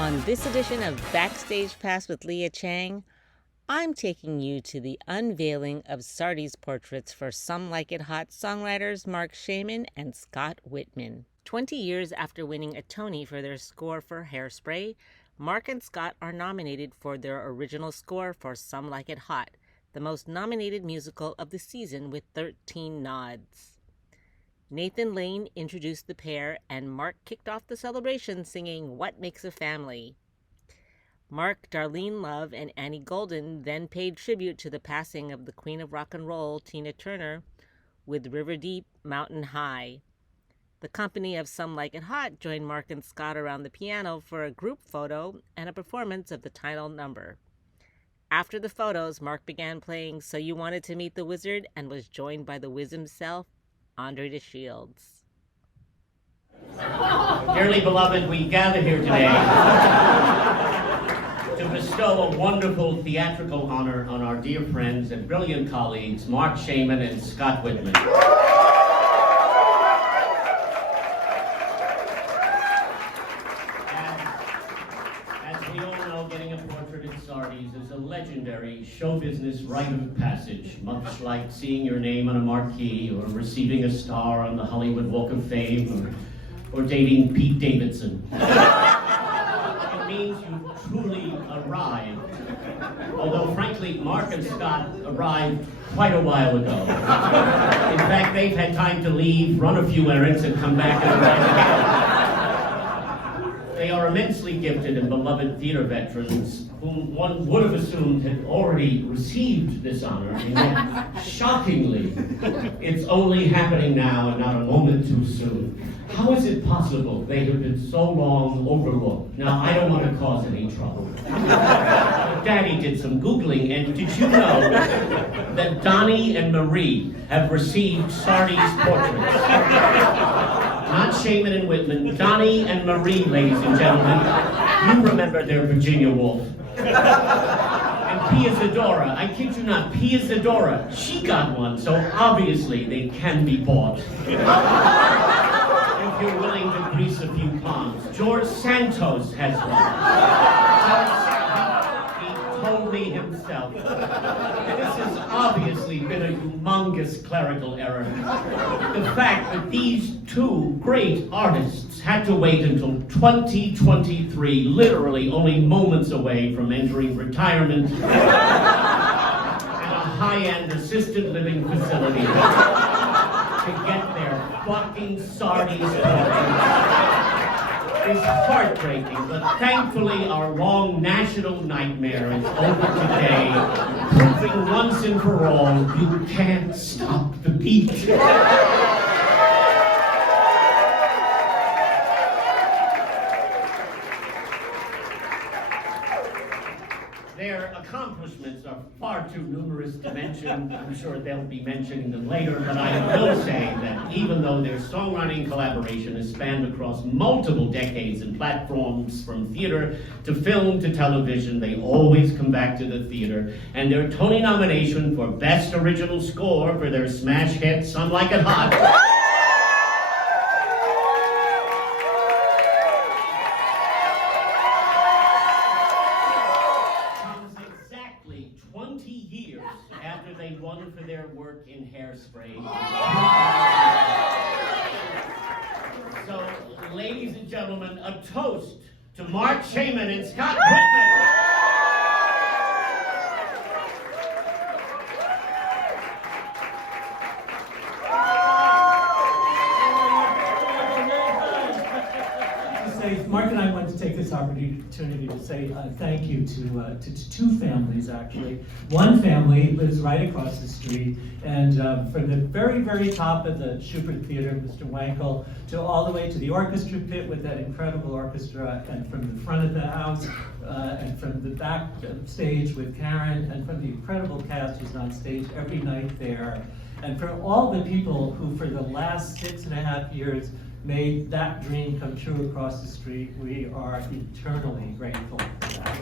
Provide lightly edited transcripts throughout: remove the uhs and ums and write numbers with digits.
On this edition of Backstage Pass with Leah Chang, I'm taking you to the unveiling of Sardi's portraits for Some Like It Hot songwriters Marc Shaiman and Scott Wittman. 20 years after winning a Tony for their score for Hairspray, Marc and Scott are nominated for their original score for Some Like It Hot, the most nominated musical of the season with 13 nods. Nathan Lane introduced the pair, and Marc kicked off the celebration singing What Makes a Family. Marc, Darlene Love, and Annie Golden then paid tribute to the passing of the Queen of Rock and Roll, Tina Turner, with River Deep, Mountain High. The company of Some Like It Hot joined Marc and Scott around the piano for a group photo and a performance of the title number. After the photos, Marc began playing So You Wanted to Meet the Wizard and was joined by the Wiz himself, Andre DeShields. Dearly beloved, we gather here today to bestow a wonderful theatrical honor on our dear friends and brilliant colleagues, Marc Shaiman and Scott Wittman. As we all know, getting a portrait at Sardi's is a legendary show business rite of passage, much like seeing your name on a marquee or receiving a star on the Hollywood Walk of Fame or dating Pete Davidson. It means you truly arrived. Although, frankly, Marc and Scott arrived quite a while ago. In fact, they've had time to leave, run a few errands, and come back and arrive again. They are immensely gifted and beloved theater veterans whom one would have assumed had already received this honor, and yet, shockingly, it's only happening now and not a moment too soon. How is it possible they have been so long overlooked? Now, I don't want to cause any trouble. Daddy did some Googling, and did you know that Donnie and Marie have received Sardi's portraits? Not Shaiman and Wittman, Donnie and Marie, ladies and gentlemen. You remember their Virginia Woolf. And Pia Zadora, I kid you not, Pia Zadora, she got one, so obviously they can be bought. If you're willing to grease a few palms. George Santos has one. He told me himself. This has obviously been a humongous clerical error. The fact that these two great artists had to wait until 2023, literally only moments away from entering retirement and a high-end assisted living facility, to get their fucking Sardi's is heartbreaking, but thankfully our long national nightmare is over today, proving once and for all you can't stop the beat. Their accomplishments are far too numerous to mention. I'm sure they'll be mentioning them later, but I will say that even though their songwriting collaboration has spanned across multiple decades and platforms from theater to film to television, they always come back to the theater, and their Tony nomination for Best Original Score for their smash hit, Some Like It Hot, after they won for their work in Hairspray. So, ladies and gentlemen, a toast to Marc Shaiman and Scott Wittman. Marc and I want to take this opportunity to say thank you to two families, actually. One family lives right across the street, and from the very, very top of the Schubert Theater, Mr. Wankel, to all the way to the orchestra pit with that incredible orchestra, and from the front of the house, and from the back stage with Karen, and from the incredible cast who's on stage every night there, and for all the people who, for the last 6.5 years, made that dream come true across the street. We are eternally grateful for that.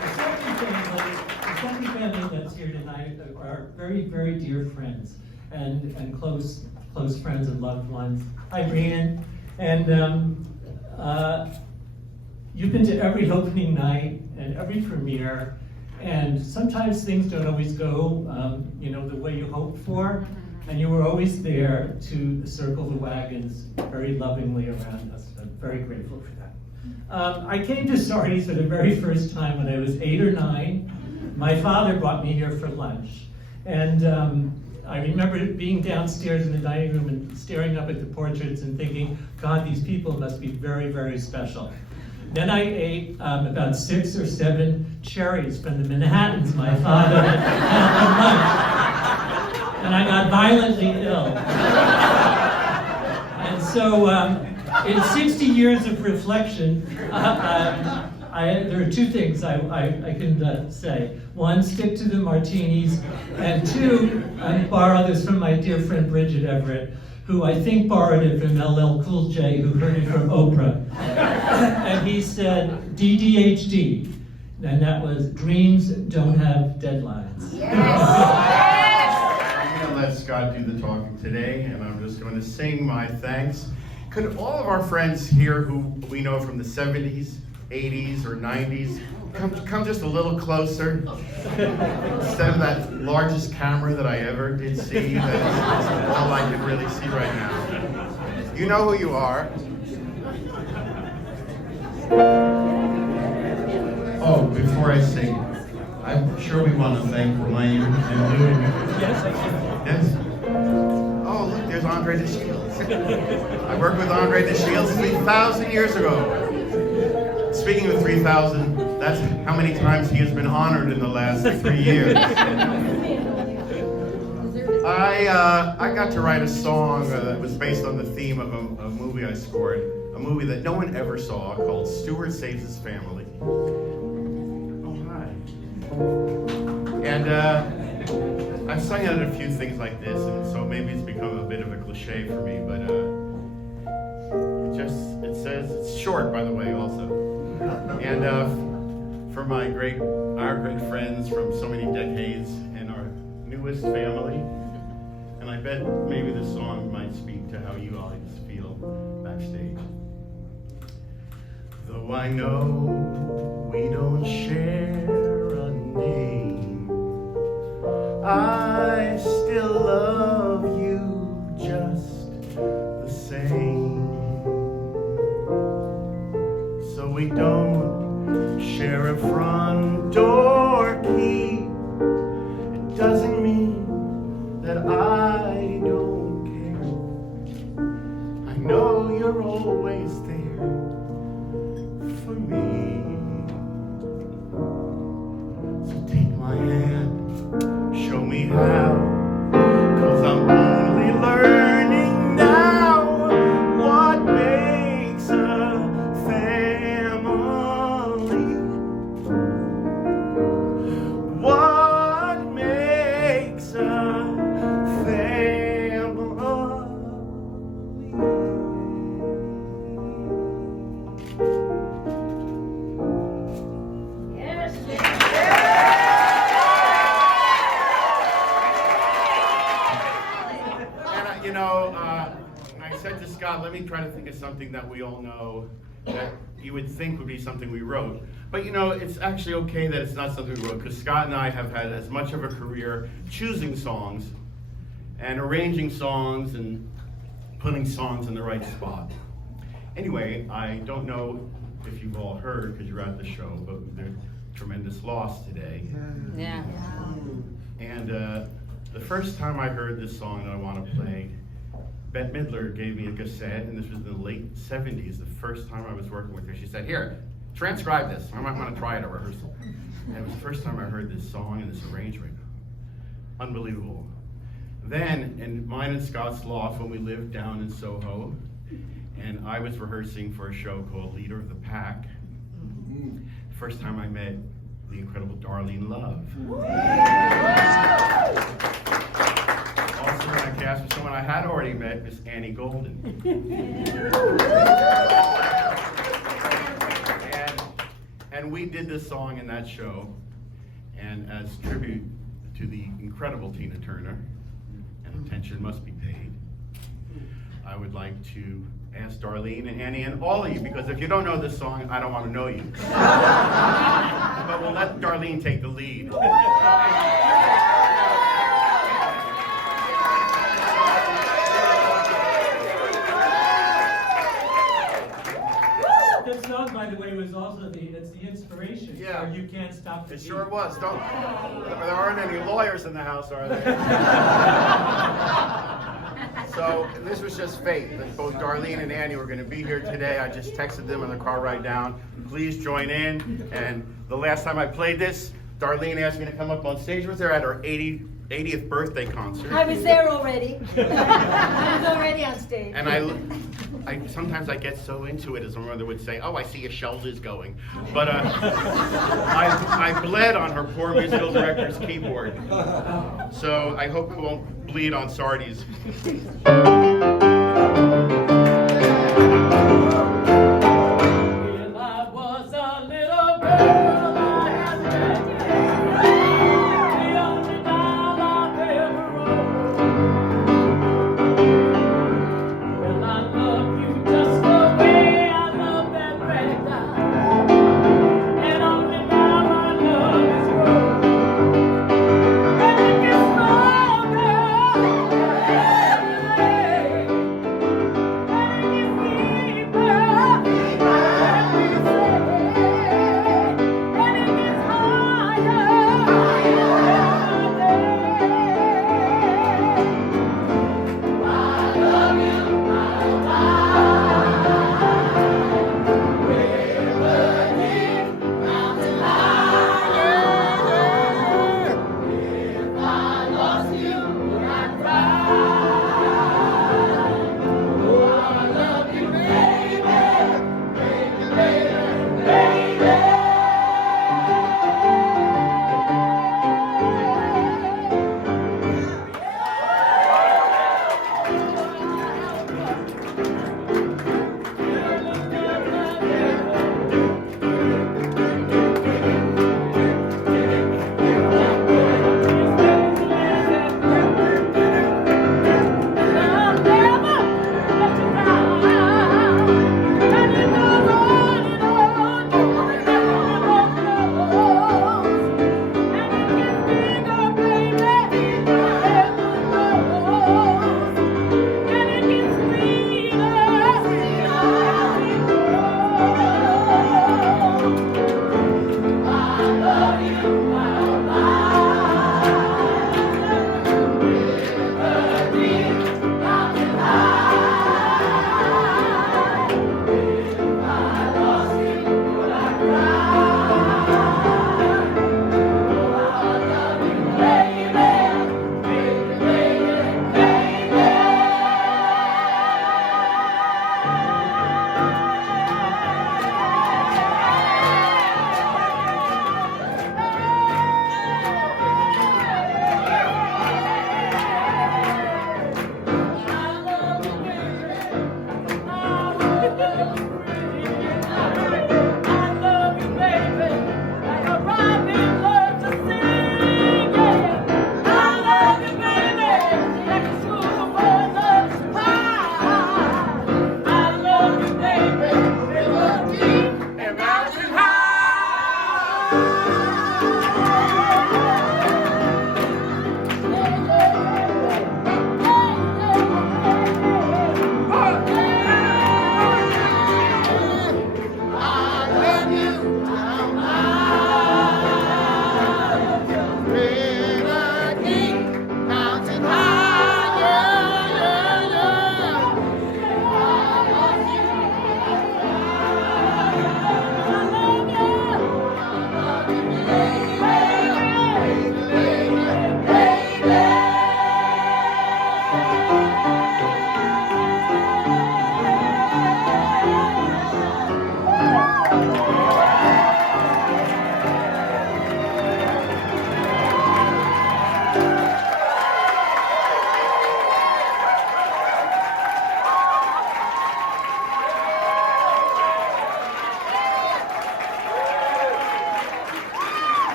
The second family that's here tonight are very, very dear friends and close friends and loved ones. Irene And you've been to every opening night and every premiere, and sometimes things don't always go, the way you hoped for, and you were always there to circle the wagons very lovingly around us. I'm very grateful for that. I came to Sardi's for the very first time when I was 8 or 9. My father brought me here for lunch, and I remember being downstairs in the dining room and staring up at the portraits and thinking, God, these people must be very, very special. Then I ate about 6 or 7 cherries from the Manhattans my father had for lunch, and I got violently ill. And so, in 60 years of reflection, there are 2 things I can say. 1, stick to the martinis, and 2, borrow this from my dear friend Bridget Everett, who I think borrowed it from LL Cool J, who heard it from Oprah. And he said, DDHD, and that was dreams don't have deadlines. Yes. I'm going to let Scott do the talking today, and I'm just going to sing my thanks. Could all of our friends here who we know from the 70s, 80s, or 90s, come just a little closer? Instead of that largest camera that I ever did see, that's all I can really see right now. You know who you are. Oh, before I sing, I'm sure we want to thank Ryan and Lou. Yes. Oh, look, there's Andre de Shields. I worked with Andre de Shields 3,000 years ago. Speaking of 3,000, that's how many times he has been honored in the last 3 years. I got to write a song that was based on the theme of a movie I scored, a movie that no one ever saw called Stewart Saves His Family. Oh, hi. And I've sung at a few things like this, and so maybe it's become a bit of a cliche for me, but it says, it's short, by the way, also. And for our great friends from so many decades and our newest family, and I bet maybe this song might speak to how you guys feel backstage. Though I know we don't share a name, I still love you just the same. So we don't share a front door key. It doesn't mean that I don't care. I know you're always there for me. So take my hand, show me how, 'cause I'm only learning now what makes a family. What makes a I said to Scott, let me try to think of something that we all know that you would think would be something we wrote. But it's actually okay that it's not something we wrote, because Scott and I have had as much of a career choosing songs and arranging songs and putting songs in the right spot. Anyway, I don't know if you've all heard, because you're at the show, but there's tremendous loss today. Yeah. And the first time I heard this song that I want to play, Bette Midler gave me a cassette, and this was in the late 70s, the first time I was working with her. She said, here, transcribe this. I might want to try it at rehearsal. And it was the first time I heard this song and this arrangement. Unbelievable. Then, in mine and Scott's loft, when we lived down in Soho, and I was rehearsing for a show called Leader of the Pack, first time I met the incredible Darlene Love. Also, when I cast for someone I had already met, Miss Annie Golden. And we did this song in that show, and as tribute to the incredible Tina Turner, and attention must be paid, I would like to ask Darlene and Annie and all of you, because if you don't know this song, I don't want to know you. But we'll let Darlene take the lead. This song, by the way, was also the inspiration Yeah. for You Can't Stop the It Beat. sure was. There aren't any lawyers in the house, are there? So this was just fate that both Darlene and Annie were going to be here today. I just texted them on the car ride down. Please join in. And the last time I played this, Darlene asked me to come up on stage with her at her 80th birthday concert. I was there already. I was already on stage. And sometimes I get so into it, as my mother would say, "Oh, I see your shoulders going." But I bled on her poor musical director's keyboard. So I hope it won't bleed on Sardi's. When I was a little girl, I had the only doll I've ever owned. Well, I love you just the way I love that rag doll, and only now my love is grown. And it gets stronger every day.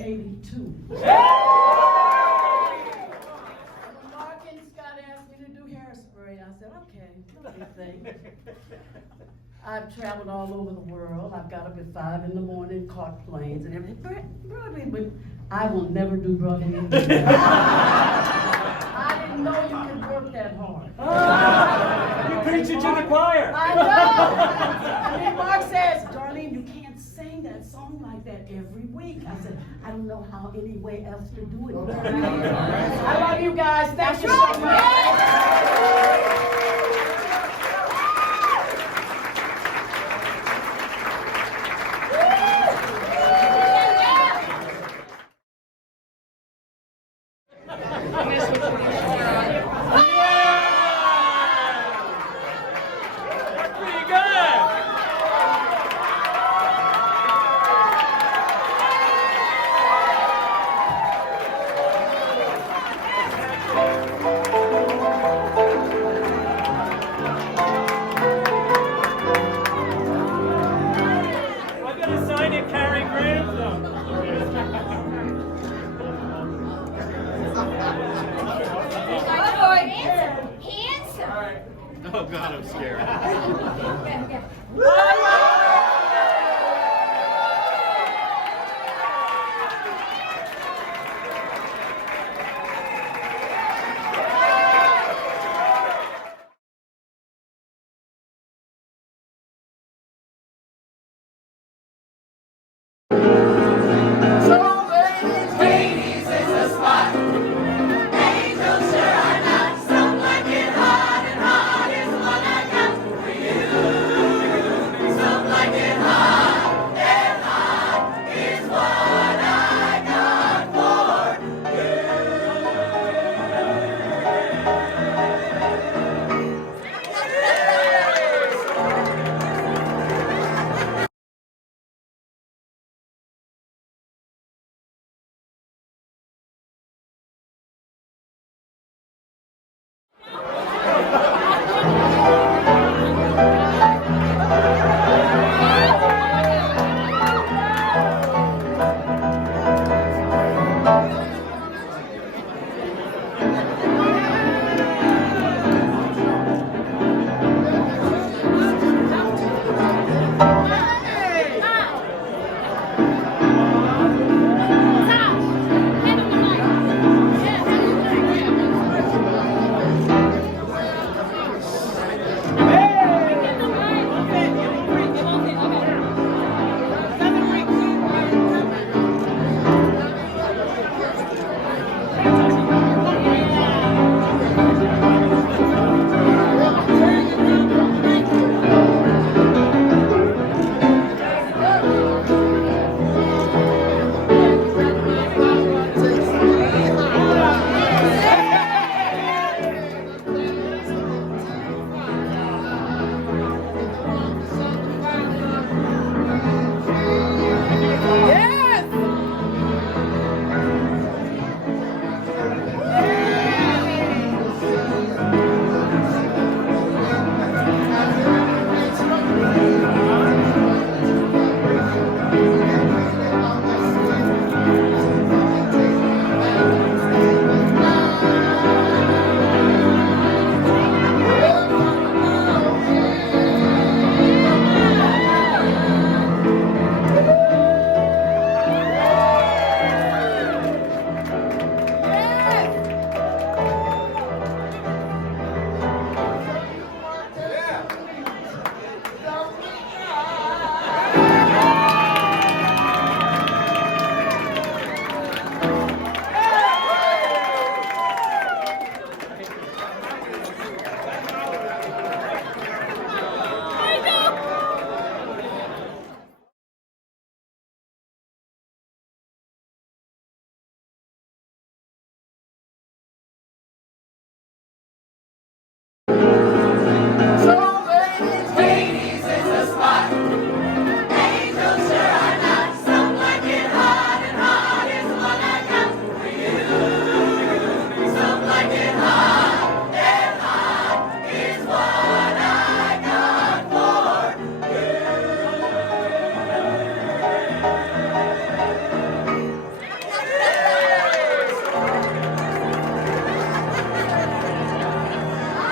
82. When Mark and Scott asked me to do Hairspray, I said, okay, no big thing. I've traveled all over the world. I've got up at 5 in the morning, caught planes and everything. Broadway, but I will never do Broadway again. I didn't know you could work that hard. You preach it to the choir. I know. And then Mark says, Darlene, you can't sing that song like that every week. I said, I don't know how any way else to do it. I love you guys. Thank you so much. Oh God, I'm scared.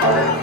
Happy